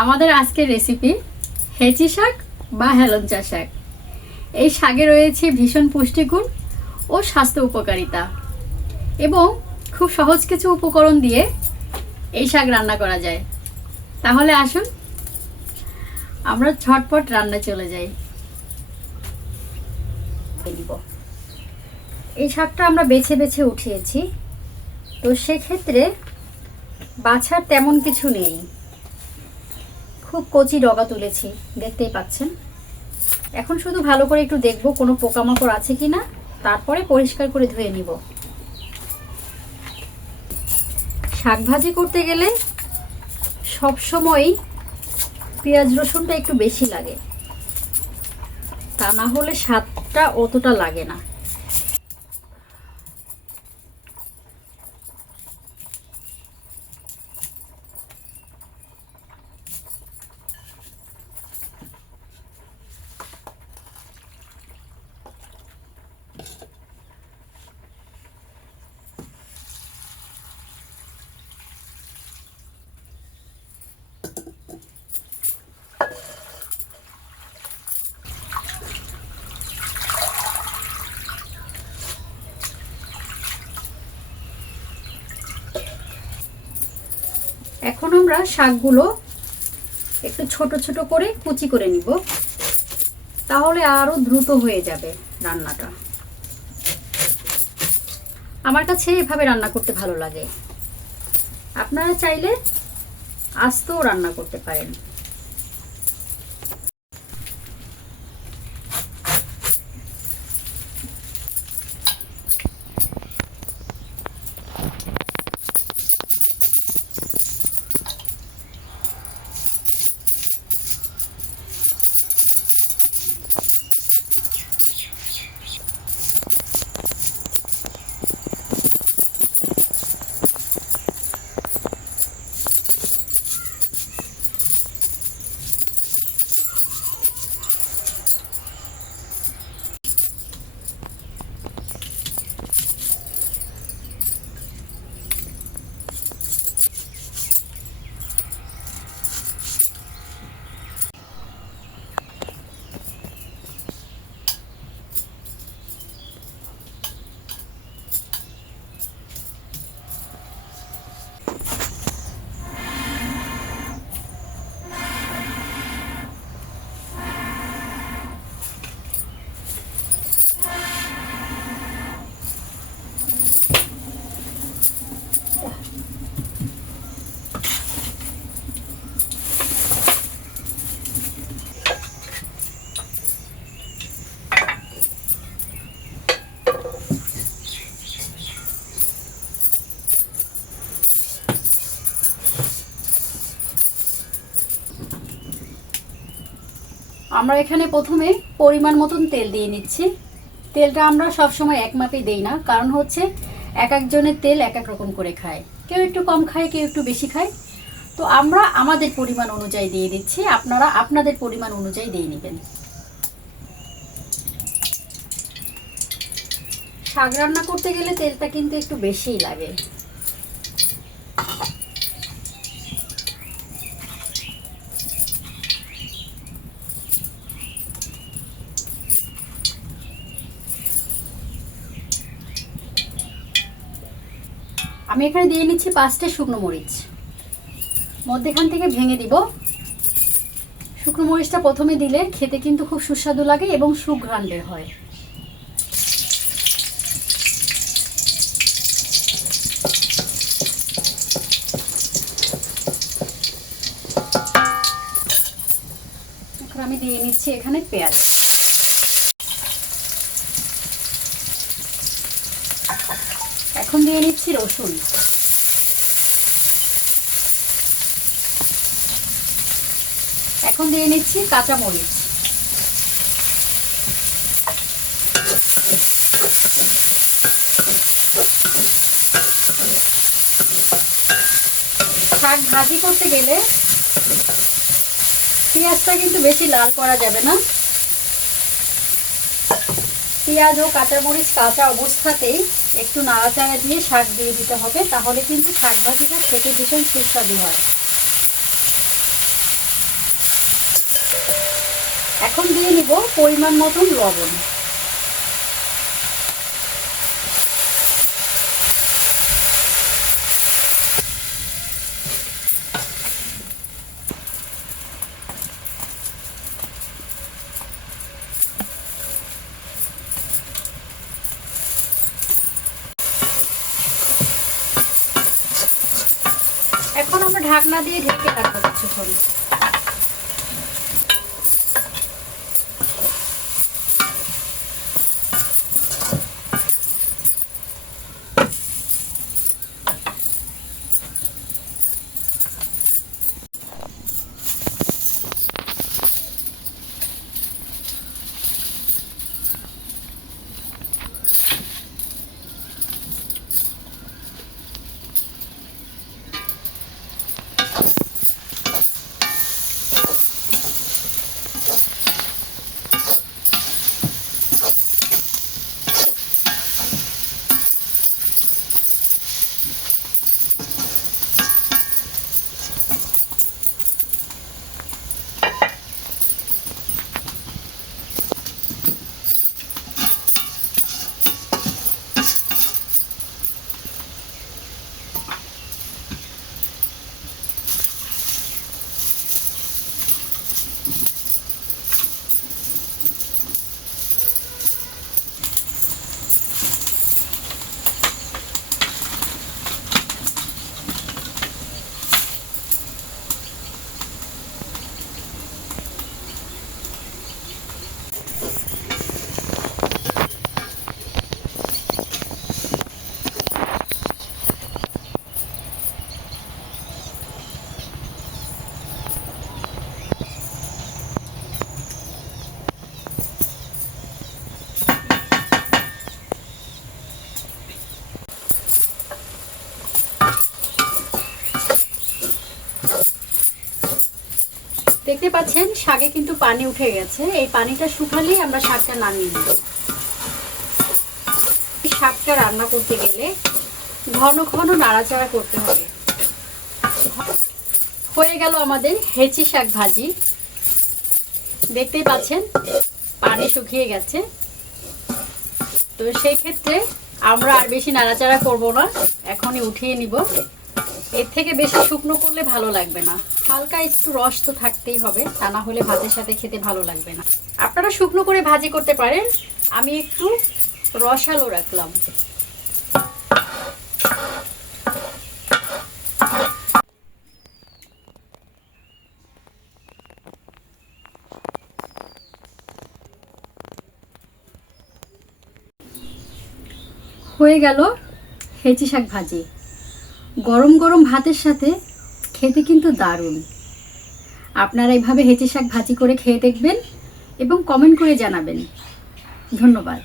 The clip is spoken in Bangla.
আমাদের আজকের রেসিপি হেঁচি শাক বা হেলঞ্চা শাক। এই শাকে রয়েছে ভীষণ পুষ্টিগুণ ও স্বাস্থ্য উপকারিতা এবং খুব সহজ কিছু উপকরণ দিয়ে এই শাক রান্না করা যায়। তাহলে আসুন আমরা ঝটপট রান্না চলে যাই। এই শাকটা আমরা বেছে বেছে উঠিয়েছি, তো সেক্ষেত্রে বাছার তেমন কিছু নেই। খুব কচি ডগা তুলেছি, দেখতেই পাচ্ছেন। এখন শুধু ভালো করে একটু দেখব কোনো পোকামাকড় আছে কিনা, তারপরে পরিষ্কার করে ধুয়ে নিব। শাক ভাজি করতে গেলে সবসময়ই পেঁয়াজ রসুনটা একটু বেশি লাগে, তা না হলে স্বাদটা অতটা লাগে না। এখন আমরা শাকগুলো একটু ছোট ছোট করে কুচি করে নিব, তাহলে আরো দ্রুত হয়ে যাবে রান্নাটা। আমার কাছে এভাবে রান্না করতে ভালো লাগে, আপনারা চাইলে আস্তেও রান্না করতে পারেন। আমরা এখানে প্রথমে পরিমাণ মতন তেল দিয়ে নিচ্ছি। তেলটা আমরা সবসময় এক মাপে দেই না, কারণ হচ্ছে এক একজনের তেল এক এক রকম করে খায়, কেউ একটু কম খায়, কেউ একটু বেশি খায়। তো আমরা আমাদের পরিমাণ অনুযায়ী দিয়ে দিচ্ছি, আপনারা আপনাদের পরিমাণ অনুযায়ী দিয়ে নেবেন। শাক রান্না করতে গেলে তেলটা কিন্তু একটু বেশিই লাগে। আমি এখানে দিয়ে নিচ্ছি 5টে শুকনো মরিচ, মধ্যেখান থেকে ভেঙে দিব। শুকনো মরিচটা প্রথমে দিলে খেতে কিন্তু খুব সুস্বাদু লাগে এবং সুঘ্রাণ বের হয়। এখন আমি দিয়ে নিচ্ছি এখানে পেঁয়াজ। এখন দিয়ে নিচ্ছি রসুন। এখন দিয়ে নিচ্ছি কাঁচা মরিচ। শাক ভাজি করতে গেলে পেঁয়াজটা কিন্তু বেশি লাল করা যাবে না। পেঁয়াজ ও কাঁচামরিচ কাঁচা অবস্থাতেই একটু নাড়াচাড়া দিয়ে শাক দিয়ে দিতে হবে, তাহলে কিন্তু শাক ভাজিটা খেতে ভীষণ সুস্বাদু হয়। এখন দিয়ে নিব পরিমাণ মতন লবণ। এখন আমরা ঢাকনা দিয়ে ঢেকে রাখবো কিছুক্ষণ। দেখতে পাচ্ছেন শাকে কিন্তু পানি উঠে গেছে। এই পানিটা শুকালেই আমরা শাকটা নামিয়ে নেব। শাকটা রান্না করতে গেলে ঘন ঘন নাড়াচাড়া করতে হবে। হয়ে গেল আমাদের হেঁচি শাক ভাজি। দেখতেই পাচ্ছেন পানি শুকিয়ে গেছে। তো সেই ক্ষেত্রে আমরা আর বেশি নাড়াচাড়া করব না, এখনই উঠিয়ে নিব। এর থেকে বেশি শুকনো করলে ভালো লাগবে না, হালকা একটু রস তো থাকতেই হবে, তা না হলে ভাতের সাথে খেতে ভালো লাগবে না। আপনারা শুকনো করে ভাজি করতে পারেন, আমি একটু রসালো রাখলাম। হয়ে গেল হেঁচি শাক ভাজি। গরম গরম ভাতের সাথে খেতে কিন্তু দারুণ। আপনারা এইভাবে হেঁচি শাক ভাজি করে খেয়ে দেখবেন এবং কমেন্ট করে জানাবেন। ধন্যবাদ।